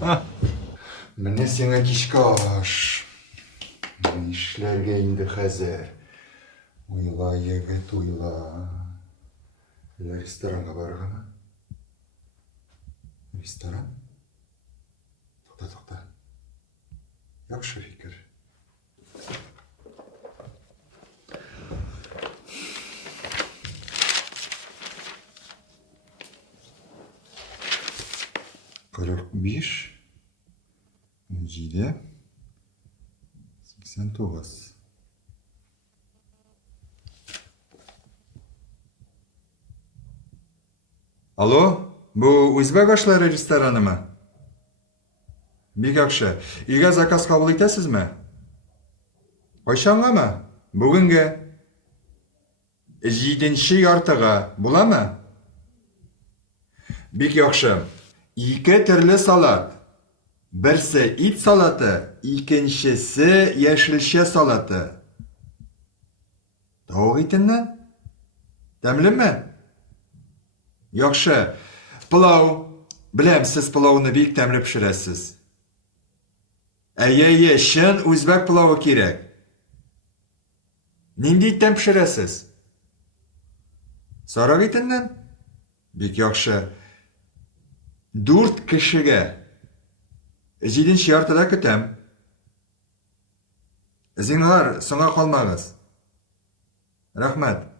Менә сиңа кичке аш. Нишләргә инде хәзер? Уйла, егет, уйла. Ресторанга барыргамы? Ресторан? Тукта. Яхшы фикер. Кырык биш, 17, 89. Алло, bu Үзбек ашлары ресторанымы? Бик яхшы. Өйгә заказ кабул итәсезме? Кайчангамы? Бүгенгә. 7нче яртыга буламы? Бик яхшы. 2 төрле салат. Берсе ит салаты, икенчесе яшелчә салаты. Тавык итеннән? Тәмлеме? Яхшы. Пылау. Беләм, сез пылауны бик тәмле пешерәсез. Әйе, чын үзбәк пылавы кирәк. Нинди иттән пешерәсез? Сарык итеннән? Бик яхшы. 4 кешегә. 7нче яртыда көтәм. Зинһар, соңга калмагыз. Рәхмәт.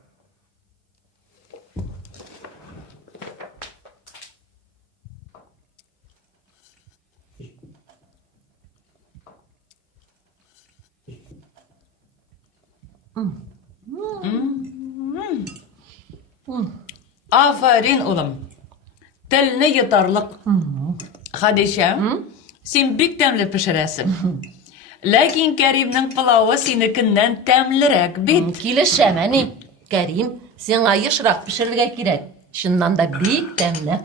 Aferin oğlum. Telini yutarlık. Hadişe, sen bik temli pişiresin. Lakin Kerim'nin pilavı senikinden temlirek bit. Килешәм, Кәрим, сиңа ешрак пешерергә кирәк. Шуннан да бик тәмле.